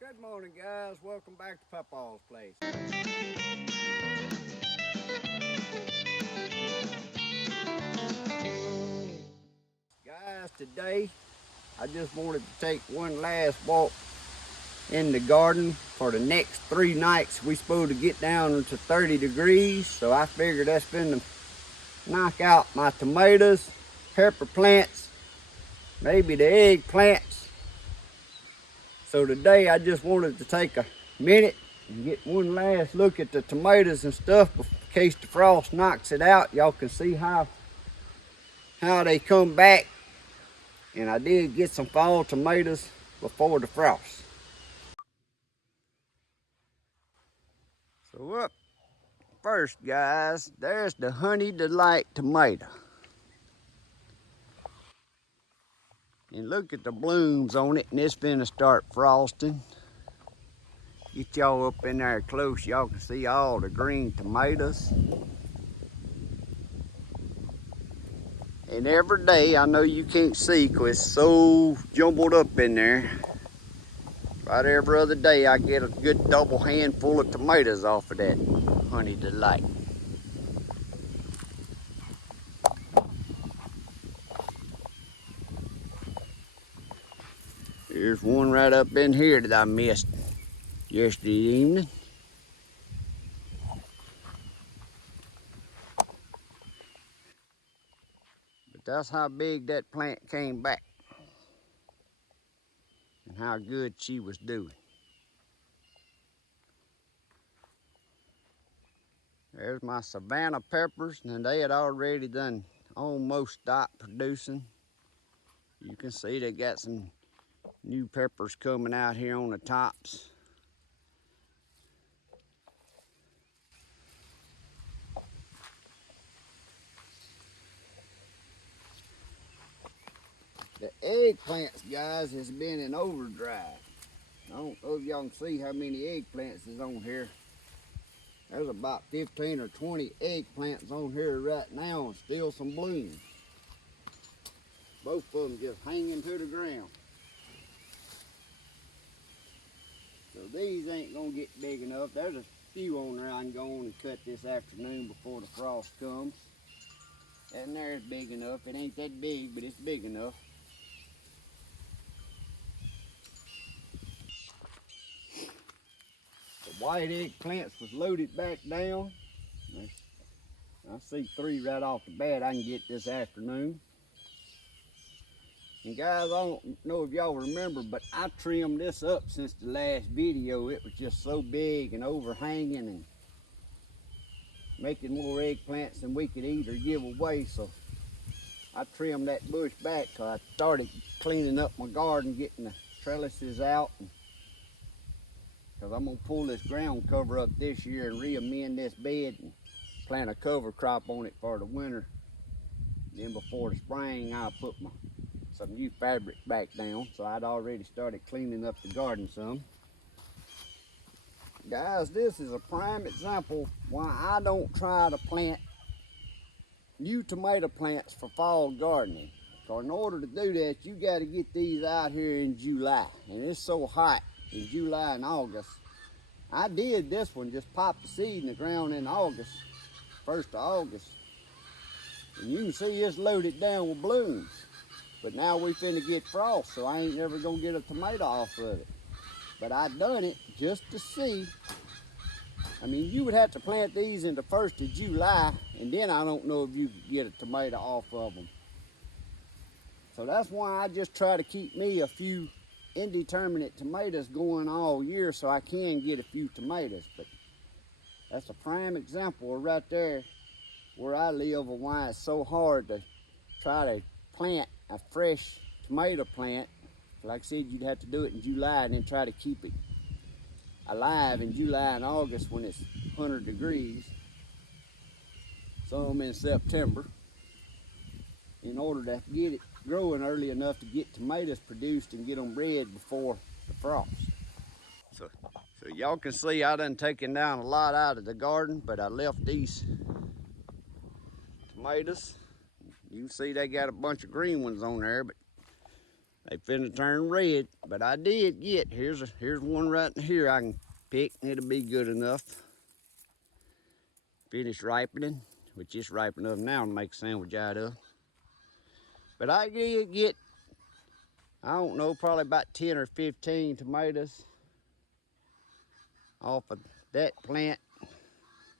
Good morning, guys. Welcome back to Papaw's place. Guys, today I just wanted to take one last walk in the garden. For the next 3 nights we supposed to get down to 30 degrees, so I figured that's been to knock out my tomatoes, pepper plants, maybe the eggplants. So today I just wanted to take a minute and get one last look at the tomatoes and stuff in case the frost knocks it out. Y'all can see how they come back. And I did get some fall tomatoes before the frost. So up first, guys, there's the Honey Delight tomato. And look at the blooms on it, and it's finna start frosting. Get y'all up in there close, y'all can see all the green tomatoes. And every day, I know you can't see because it's so jumbled up in there. Right every other day, I get a good double handful of tomatoes off of that Honey Delight. Here's one right up in here that I missed yesterday evening. But that's how big that plant came back and how good she was doing. There's my Savannah peppers, and they had already done almost stopped producing. You can see they got some new peppers coming out here on the tops. The eggplants, guys, has been in overdrive. I don't know if y'all can see how many eggplants is on here. There's about 15 or 20 eggplants on here right now and still some blooms. Both of them just hanging to the ground. So these ain't gonna get big enough. There's a few on there I can go on and cut this afternoon before the frost comes. And there's big enough. It ain't that big, but it's big enough. The white eggplants was loaded back down. I see 3 right off the bat I can get this afternoon. And guys, I don't know if y'all remember, but I trimmed this up since the last video. It was just so big and overhanging and making more eggplants than we could eat or give away. So I trimmed that bush back because I started cleaning up my garden, getting the trellises out. Because I'm going to pull this ground cover up this year and re-amend this bed and plant a cover crop on it for the winter. Then before the spring, I'll put some new fabric back down. So I'd already started cleaning up the garden some. Guys, this is a prime example why I don't try to plant new tomato plants for fall gardening. Because in order to do that, you got to get these out here in July. And it's so hot in July and August. I did this one, just popped the seed in the ground in August, 1st of August. And you can see it's loaded down with blooms. But now we finna get frost, so I ain't never gonna get a tomato off of it. But I done it just to see. I mean, you would have to plant these in the 1st of July, and then I don't know if you could get a tomato off of them. So that's why I just try to keep me a few indeterminate tomatoes going all year so I can get a few tomatoes. But that's a prime example right there where I live of why it's so hard to try to plant a fresh tomato plant. Like I said, you'd have to do it in July and then try to keep it alive in July and August when it's 100 degrees. Some in September, in order to get it growing early enough to get tomatoes produced and get them bred before the frost. So y'all can see I done taken down a lot out of the garden, but I left these tomatoes. You can see they got a bunch of green ones on there, but They finna turn red, but I did get, here's one right in here I can pick, and it'll be good enough. Finished ripening, which is ripe enough now to make a sandwich out of. But I did get, I don't know, probably about 10 or 15 tomatoes off of that plant.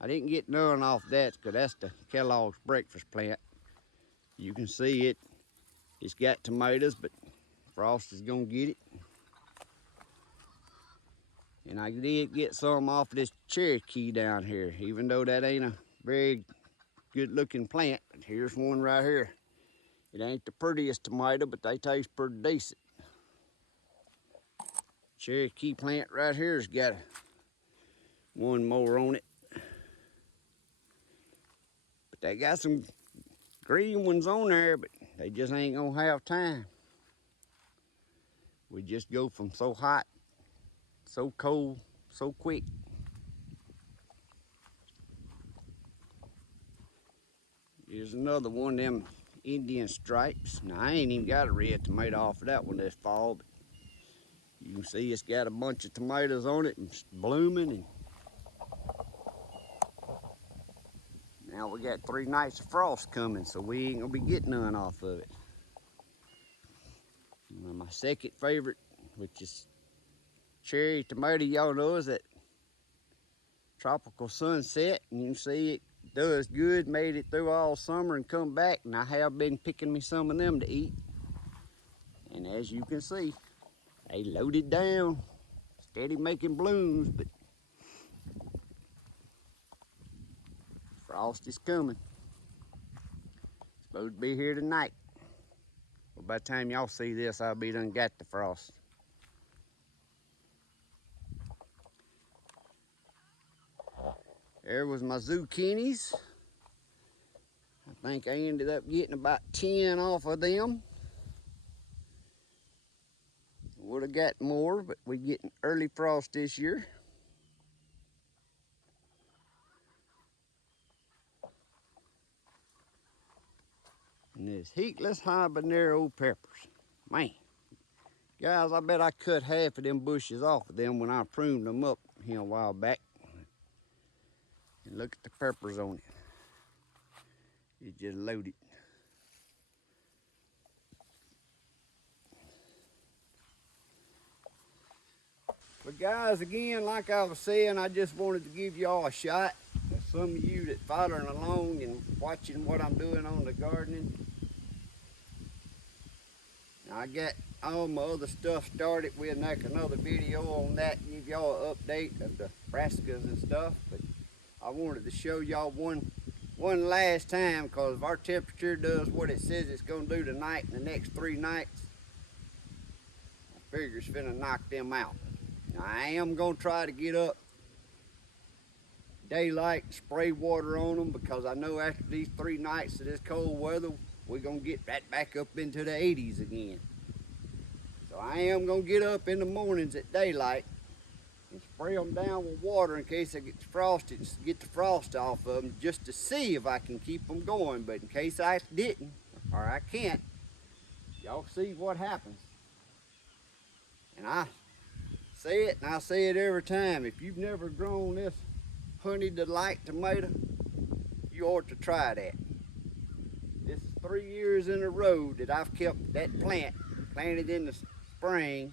I didn't get none off that because that's the Kellogg's breakfast plant. You can see it. It's got tomatoes, but Frost is gonna get it. And I did get some off of this Cherokee down here, even though that ain't a very good looking plant. But here's one right here. It ain't the prettiest tomato, but they taste pretty decent. Cherokee plant right here's got one more on it. But they got some green ones on there, but they just ain't gonna have time. We just go from so hot, so cold, so quick. Here's another one of them Indian stripes. Now I ain't even got a red tomato off of that one this fall, but you can see it's got a bunch of tomatoes on it and it's blooming. And now we got 3 nights of frost coming, so we ain't gonna be getting none off of it. Now my second favorite, which is cherry tomato, y'all know, is that Tropical Sunset, and you can see it does good, made it through all summer and come back, and I have been picking me some of them to eat. And as you can see, they loaded down, steady making blooms, but frost is coming. Supposed to be here tonight. Well, by the time y'all see this, I'll be done got the frost. There was my zucchinis. I think I ended up getting about 10 off of them. Would have got more, but we're getting early frost this year. And there's heatless habanero peppers. Man, guys, I bet I cut half of them bushes off of them when I pruned them up here a while back. And look at the peppers on it. It's just loaded. But guys, again, like I was saying, I just wanted to give y'all a shot. Some of you that following along and watching what I'm doing on the gardening. Now, I got all my other stuff started. We'll make another video on that, give y'all an update of the brassicas and stuff. But I wanted to show y'all one last time, because if our temperature does what it says it's gonna do tonight and the next 3 nights, I figure it's finna knock them out. Now, I am gonna try to get up daylight and spray water on them, because I know after these 3 nights of this cold weather, we're gonna get right back up into the 80s again. So I am gonna get up in the mornings at daylight and spray them down with water in case I get frosted, get the frost off of them, just to see if I can keep them going. But in case I didn't, or I can't, y'all see what happens. And I say it, and I say it every time, if you've never grown this Honey Delight tomato, you ought to try that. This is 3 years in a row that I've kept that plant planted in the spring,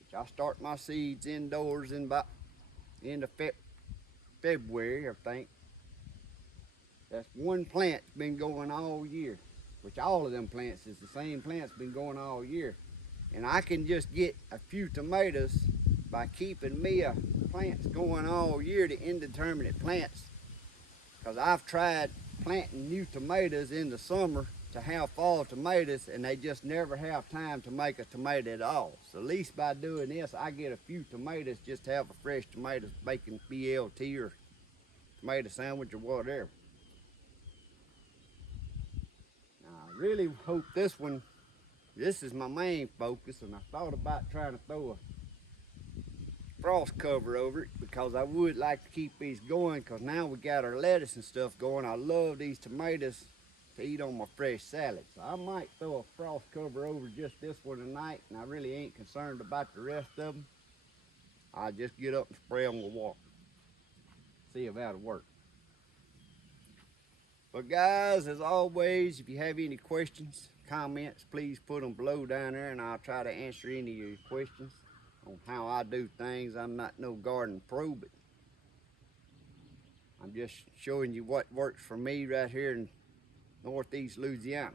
which I start my seeds indoors in about end of February, I think. That's one plant's been going all year, which all of them plants is the same plant's been going all year. And I can just get a few tomatoes by keeping me plants going all year, to indeterminate plants, because I've tried planting new tomatoes in the summer to have fall tomatoes, and they just never have time to make a tomato at all. So at least by doing this, I get a few tomatoes just to have a fresh tomatoes making BLT or tomato sandwich or whatever. Now, I really hope this is my main focus, and I thought about trying to throw a frost cover over it, because I would like to keep these going, because now we got our lettuce and stuff going. I love these tomatoes to eat on my fresh salad. So I might throw a frost cover over just this one tonight, and I really ain't concerned about the rest of them. I'll just get up and spray them with water. See if that'll work. But guys, as always, if you have any questions, comments, please put them below down there, and I'll try to answer any of your questions on how I do things. I'm not no garden pro, but I'm just showing you what works for me right here in Northeast Louisiana.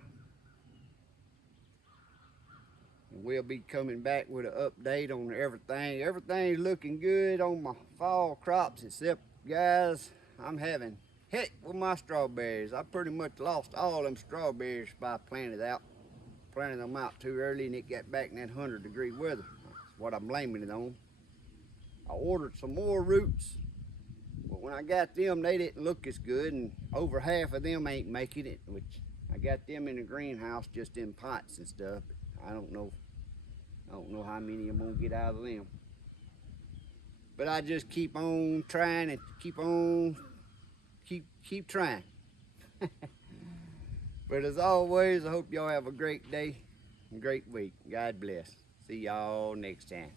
And we'll be coming back with an update on everything. Everything's looking good on my fall crops, except, guys, I'm having heck with my strawberries. I pretty much lost all them strawberries by planting them out too early, and it got back in that 100-degree weather. That's what I'm blaming it on. I ordered some more roots, but when I got them, they didn't look as good, and over half of them ain't making it, which I got them in the greenhouse just in pots and stuff. I don't know how many I'm gonna get out of them. But I just keep on trying and keep trying. But as always, I hope y'all have a great day and great week. God bless. See y'all next time.